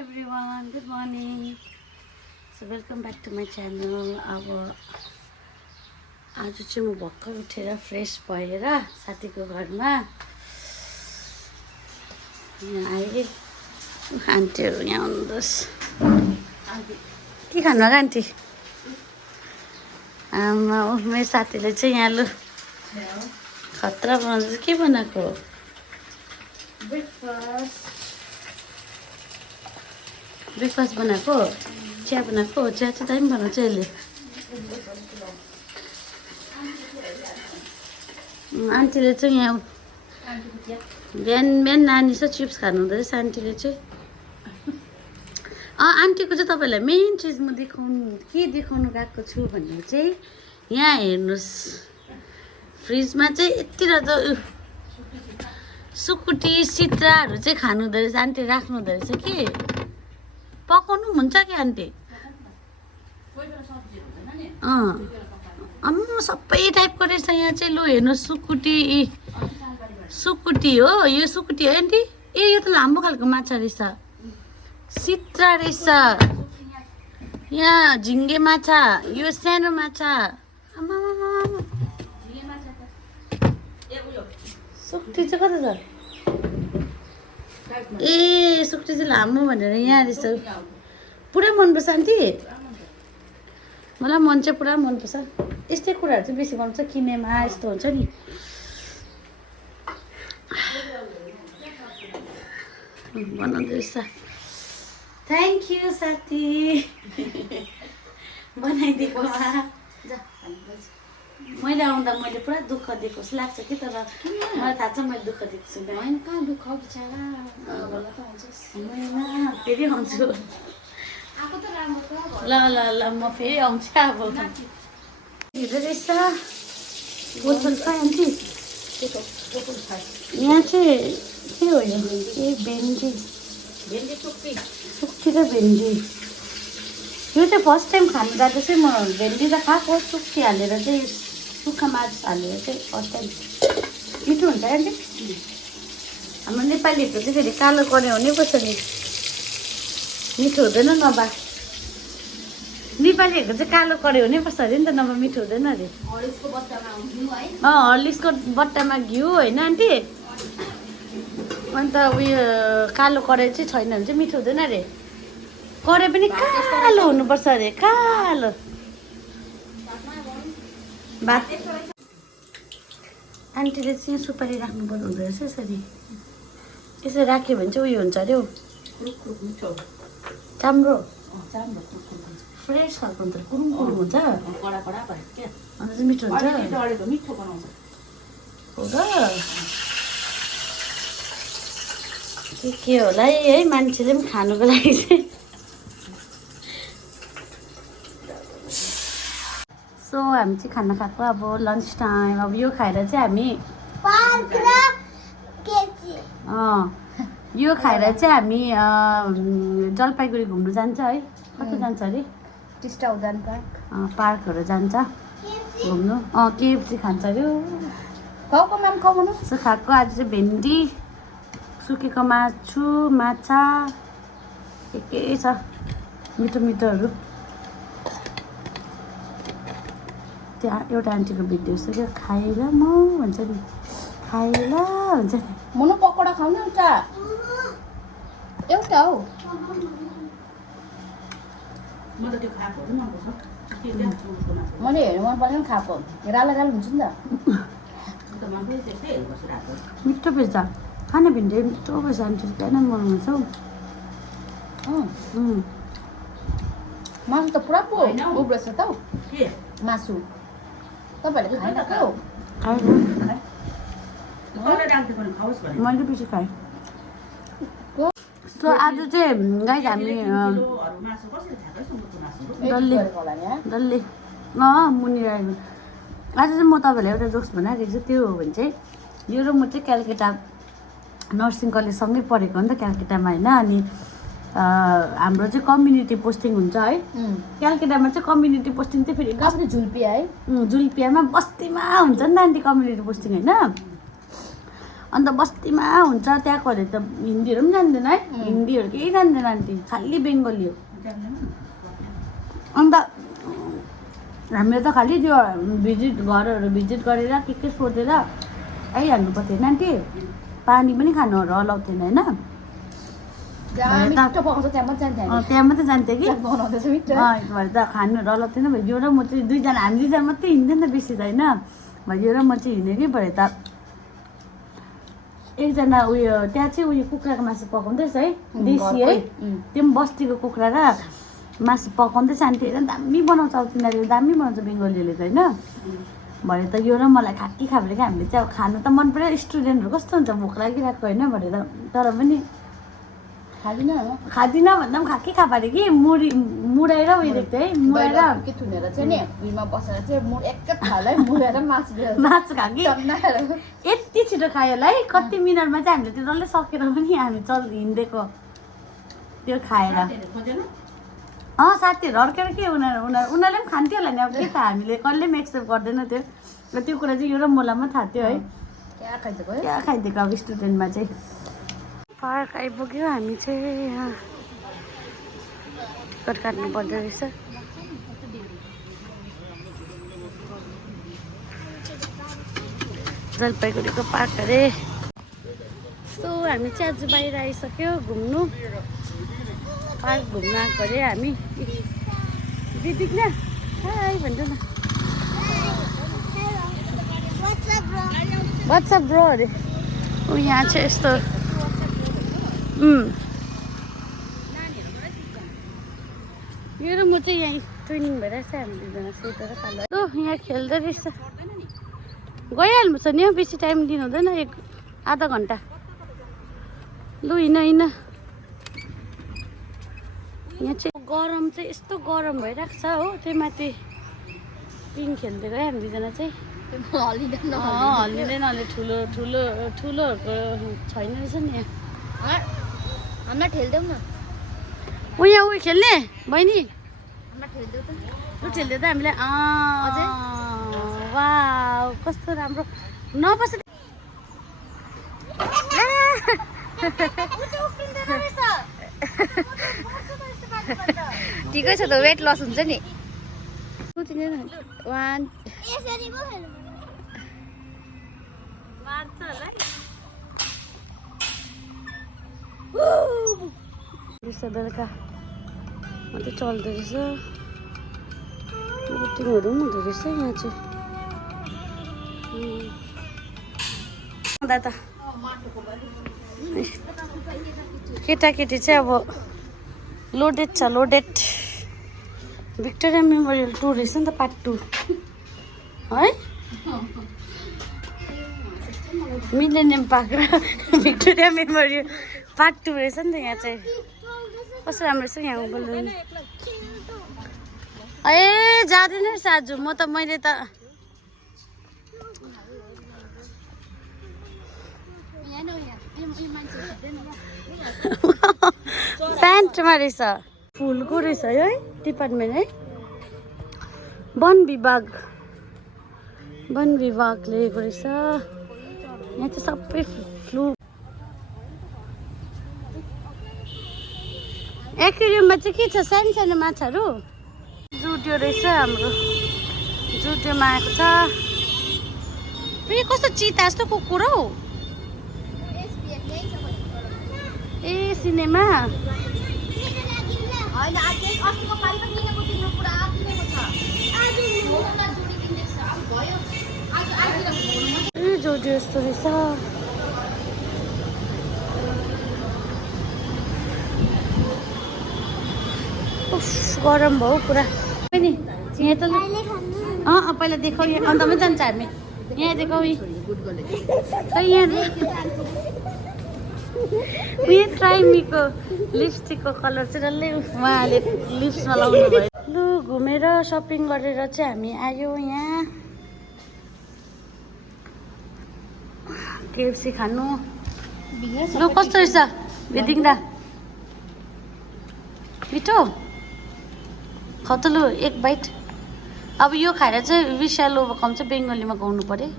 everyone, good morning. So welcome back to my channel. अब आज चाहिँ म भर्खर उठेर फ्रेस भएर साथीको घरमा यहाँ आएँ। आन्टीहरू यहाँ हुनुहुँदोस्। के खानु र आन्टी? आमा मेरो साथीले चाहिँ यहाँ लु खतरा बनाउँदैछ। के बनाएको? ब्रेकफास्ट बनाएको, चिया बनाएको। चिया चाहिँ दामी बनाउँछ यसले। आन्टीले चाहिँ यहाँ बिहान बिहान नानी छ चिप्स खानु हुँदो रहेछ आन्टीले चाहिँ। आन्टीको चाहिँ तपाईँलाई मेन चिज म देखाउनु गएको छु भन्ने चाहिँ यहाँ हेर्नुहोस्, फ्रिजमा चाहिँ यति रातो सुकुटी सिद्राहरू चाहिँ खानु हुँदो रहेछ। आन्टी राख्नु हुँदो रहेछ कि पकाउनु हुन्छ कि आन्टी? सबै टाइपको रहेछ यहाँ चाहिँ। लु हेर्नुहोस्, सुकुटी हो, यो सुकुटी हो आन्टी। ए यो त लामो खालको माछा रहेछ, सिद्रा रहेछ। यहाँ झिङ्गे माछा, यो सानो माछा। सुकुटी चाहिँ कता छ? ए सुकुटी चाहिँ लामो भनेर यहाँ रहेछ। पुरा मनपर्छ आन्टी, मलाई मन चाहिँ पुरा मनपर्छ। यस्तै कुराहरू चाहिँ बेसी बनाउँछ, किनेमा यस्तो हुन्छ नि। बनाउँदै रहेछ। थ्याङ्क यू साथी बनाइदिएकोमा। मैले आउँदा मैले पुरा दुःख दिएको जस्तो लाग्छ कि, तर मलाई थाहा छ मैले दुःख दिएको छु। होइन कहाँ दुःख बिचरा, फेरि आउँछु। ल ल ल म फेरि आउँछु। अब ढिलो रहेछ बोतल छ आन्टी। यहाँ चाहिँ के हो यो? ए भेन्डी सुक्टी र भेन्डी। यो चाहिँ फर्स्ट टाइम खानु जाँदा चाहिँ म भेन्डी त खाएको, सुक्टी हालेर चाहिँ सुक्खा माछ हालेर चाहिँ फर्स्ट टाइम। मिठो हुन्छ आन्टी। हाम्रो नेपालीहरूको चाहिँ फेरि कालो गर्ने हुनैपर्छ नि, मिठो हुँदैन नभए। नेपालीहरूको चाहिँ कालो करे हुनैपर्छ अरे नि त, नभए मिठो हुँदैन अरे। हर्लिक्सको बट्टामा घिउ होइन आन्टी? अन्त उयो कालो कराई चाहिँ छैन भने चाहिँ मिठो हुँदैन अरे। कराई पनि कालो हुनुपर्छ अरे, कालो भात। आन्टीले चाहिँ सुपारी राख्नु पर्ने हुँदो रहेछ यसरी। यसरी राख्यो भने चाहिँ उयो हुन्छ अरे हौ, चाम्रो फ्रेस खालको हुन्छ, कुरुम कुरुम हुन्छ, अन्त चाहिँ मिठो हुन्छ। हो र के होला है मान्छेले पनि खानुको लागि चाहिँ। सो हामी चाहिँ खाना खाएको अब लन्च टाइम। अब यो खाएर चाहिँ हामी यो खाएर चाहिँ हामी जलपाइगुडी घुम्नु जान्छ है। कता जान्छ अरे? टिस्टा उद्यान पार्कहरू जान्छ घुम्नु। केएफसी खान्छ अरे। खाएको नाम कमाउनु। सो खाएको आज चाहिँ भेन्डी, सुकेको माछा के छ मिठो मिठोहरू। त्यहाँ एउटा आन्टीको भिडियो छ क्या, खाएर म भन्छ नि, खाएर भन्छ नि। मुनु पकौडा खाउनु एउटा एउटा हौ। मैले हेर्नु मन परेन खाएको, राला हुन्छ नि त। मिठो पेज खाने भिन्डी मिठो पेज। आन्टी किन बनाउँछ हौ? मासु त पुरा पो उब्रेछ त हौ मासु। तपाईँहरूले खाएन क्या हौ? मैले पछि खाएँ। सो आज चाहिँ गाइस हामी डल्ले मुनिरहेको। आज चाहिँ म तपाईँहरूलाई एउटा जोक्स बनाइरहेको छु। त्यो हो भने चाहिँ यो र म चाहिँ कलकत्ता नर्सिङ कलेजसँगै पढेको हो नि त कलकत्तामा होइन। अनि हाम्रो चाहिँ कम्युनिटी पोस्टिङ हुन्छ है कलकत्तामा चाहिँ। कम्युनिटी पोस्टिङ चाहिँ फेरि कसरी जुल्पिया है, जुल्पियामा बस्तीमा हुन्छ नि त आन्टी कम्युनिटी पोस्टिङ होइन। अन्त बस्तीमा हुन्छ त्यहाँकोहरूले त हिन्दीहरू पनि जान्दैन है, हिन्दीहरू केही जान्दैन आन्टी, खालि बेङ्गली हो। अन्त हामीले त खालि त्यो घरहरू भिजिट गरेर के सोधेर आइहाल्नु पर्थ्यो होइन आन्टी। पानी पनि खानुहरू अलाउ थिएन होइन, त्यहाँ मात्रै जान्थ्यो कि भरे त खानुहरू अलाउ थिएन। भयो र म चाहिँ दुईजना, हामी दुईजना मात्रै हिँड्थ्यो नि त, बेसी त होइन। भयो र म चाहिँ हिँडेँ कि भरे त एकजना उयो त्यहाँ चाहिँ उयो कुखुराको मासु पकाउँदैछ है, देसी है, त्यो पनि बस्तीको कुखुरा र मासु पकाउँदैछ आन्टी। हेर दामी बनाउँछ, अब तिनीहरूले दामी बनाउँछ बेङ्गलीहरूले त होइन। भरे त यो र मलाई खाकी खाएर क्या, हामीले चाहिँ अब खानु त मन पऱ्यो, स्टुडेन्टहरू कस्तो हुन्छ, भोक लागिरहेको होइन भनेर, तर पनि खादिनँ भन्दा पनि खाकी खा पारे कि मुडाएर उयो देख्थ्यो है, मुडाएर के थुनेर चाहिँ नि भुइँमा बसेर चाहिँ एक थालै मुडेर मासु खा कि यति छिटो खायो होला है। कति मिनटमा चाहिँ हामीले त्यो डल्लै सकेर पनि हामी हिँडेको त्यो खाएर। साथीहरू अर्केर के उनीहरूले पनि खान्थ्यो होला नि, अब के त हामीले कहिले पनि एक्सेप्ट गर्दैन थियो। र त्यो कुरा चाहिँ यो र मलाई पनि थाहा थियो है, क्या खाइदिएको अब स्टुडेन्टमा चाहिँ। पार्क आइपुग्यो, हामी चाहिँ यहाँ टिकट काट्नु पर्दो रहेछ। जलपाइगुडीको पार्क अरे। सो हामी चाहिँ आज बाहिर आइसक्यो घुम्नु, पार्क घुम्न आएको अरे हामी। दिदी न हाई भन्छु न, वाट्सएप ब्रो अरे। ऊ यहाँ चाहिँ यस्तो यो र म चाहिँ यहीँ ट्रेनिङ भइरहेछ, हामी दुईजना सेतो र कालो। यहाँ खेल्दै रहेछ, गइहाल्नु छ नि हौ, बेसी टाइम दिनु हुँदैन, आधा घन्टा। लु हिँड। यहाँ चाहिँ गरम चाहिँ यस्तो गरम भइरहेको छ हो, त्यही माथि पिङ खेल्दै गयो हामी दुईजना चाहिँ। हल्लिँदैन, अलि ठुलोहरूको छैन रहेछ नि यहाँ। हामीलाई ठेल्देऊ न, यहाँ उयो खेल्ने बहिनी, लु ठेल्दै त हामीलाई। वाउ कस्तो राम्रो, नबस ठिकै छ त, वेट लस हुन्छ नि। बेलुका मात्रै चल्दो रहेछ, बोटिङहरू पनि हुँदो रहेछ यहाँ चाहिँ। त केटाकेटी चाहिँ अब लोडेड छ, लोडेड। भिक्टोरिया मेमोरियल 2 रहेछ नि त, पार्ट 2 है। मिलेनियम पार्क र भिक्टोरिया मेमोरियल पार्ट 2 रहेछ नि त यहाँ चाहिँ। कस्तो राम्रो छ यहाँ बोल्नु। ए जाँदैन रहेछ आज, मैले त प्यान्टमा रहेछ, फुलको रहेछ है, डिपार्टमेन्ट है, वन विभागले लिएको रहेछ। यहाँ चाहिँ सबै फ्लु। एक्वेरियममा चाहिँ के छ, सानो सानो माछाहरू। जुट्यो रहेछ हाम्रो, जुट्योमा आएको छ। फेरि कस्तो चिता जस्तो कुकुर हौ। ए सिनेमा जोड्यो जस्तो रहेछ। गरम भयो पुरा नि यहाँ त। पहिला देखाउ, यहाँ अन्तमा जान्छ हामी। यहाँ देखाउ, यहाँ ट्राइमीको लिपस्टिकको कलर चाहिँ डल्लै उहाँले लिप्समा लाउनु भयो। लु घुमेर सपिङ गरेर चाहिँ हामी आयो यहाँ केएफसी खानु। लु कस्तो रहेछ भेटिङडा, मिठो खाउ त। लु एक बाइट। अब यो खाएर चाहिँ विशालो खाउँछ, बेङ्गलीमा गाउनु पऱ्यो।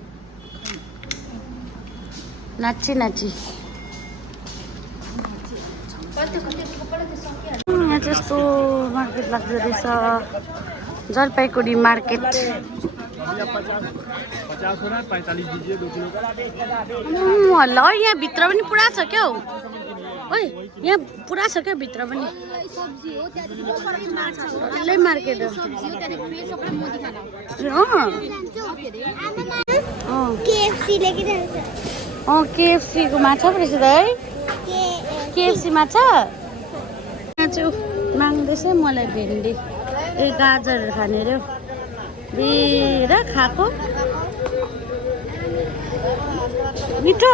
नाची नाची यहाँ चाहिँ यस्तो मार्केट लाग्दो रहेछ जलपाइगुडी मार्केट ल यहाँभित्र पनि पुरा छ क्या हौ ओइ यहाँ पुरा छ क्या भित्र पनि डल्लै मार्केट हो केएफसीको माछा पो रहेछ त है केएफसी माछा यहाँ चाहिँ माग्दैछ मलाई भेन्डी गाजरहरू खाने रे दिएर खाएको मिठो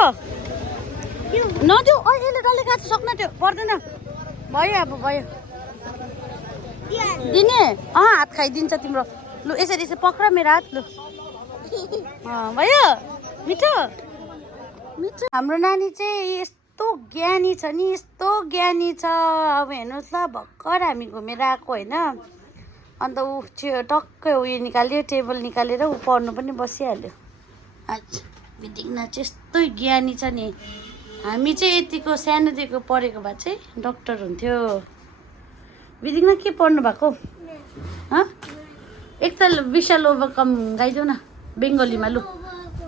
नदेऊ यसले डल्लै काट्नु सक्न त्यो पर्दैन भयो अब भयो दिने हात खाइदिन्छ तिम्रो लु यसरी यसरी पक्र मेरो हात लु भयो मिठो मिठो हाम्रो नानी चाहिँ यस्तो ज्ञानी छ नि यस्तो ज्ञानी छ अब हेर्नुहोस् ल भर्खर हामी घुमेर आएको होइन अन्त ऊ टक्कै उयो निकाल्यो टेबल निकालेर ऊ पढ्नु पनि बसिहाल्यो अच्छा बिदिक्न चाहिँ यस्तो ज्ञानी छ नि हामी चाहिँ यतिको सानोदेखिको पढेको भए चाहिँ डक्टर हुन्थ्यो बिदिक्न के पढ्नु भएको एकताल विशाल ओभरकम गाइदेऊ न बेङ्गलीमा लु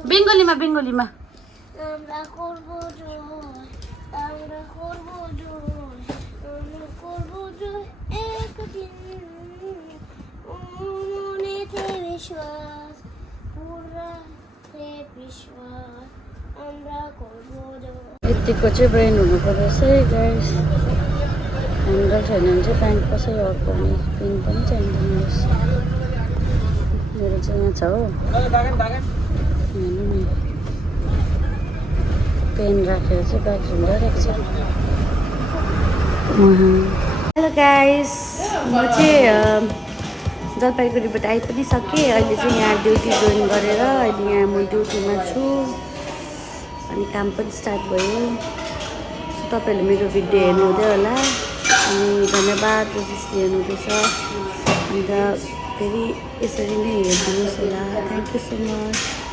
बेङ्गलीमा यतिको चाहिँ ब्रेन हुनु पर्छ है गाइस ह्यान्डल छैन भने चाहिँ ब्याङ्क कसै अड्काउने पिन पनि चाहिँदैन मेरो चाहिँ यहाँ छ हो हेर्नु नि पेन राखेर चाहिँ ब्याग झुन्डा राख्छ हेलो गाइस म चाहिँ जलपाइगुडीबाट आइ पनि सकेँ अहिले चाहिँ यहाँ ड्युटी जोइन गरेर अहिले यहाँ म ड्युटीमा छु अनि काम पनि स्टार्ट भयो सो तपाईँहरूले मेरो भिडियो हेर्नुहुँदै होला अनि धन्यवाद जसले हेर्नुहुँदैछ अन्त फेरि यसरी नै हेरिदिनुहोस् होला थ्याङ्क यू सो मच